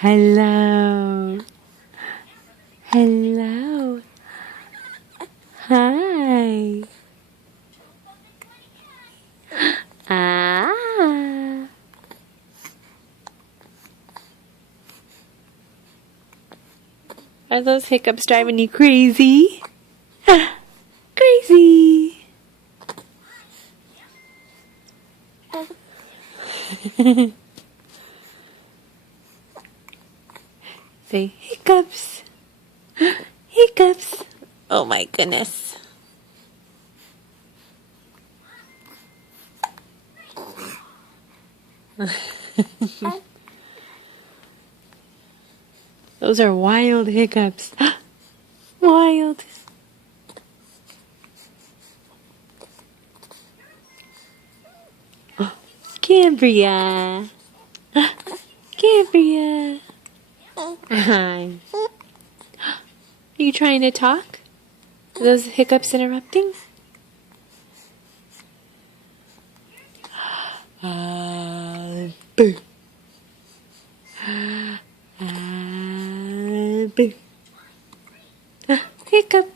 Hello. Hello. Hi. Ah. Are those hiccups driving you crazy? Crazy. Say hiccups. Hiccups. Oh my goodness. Those are wild hiccups. Wild. Cambria. Cambria. Hi. Are you trying to talk? Are those hiccups interrupting? Boo. Boo. Hiccup.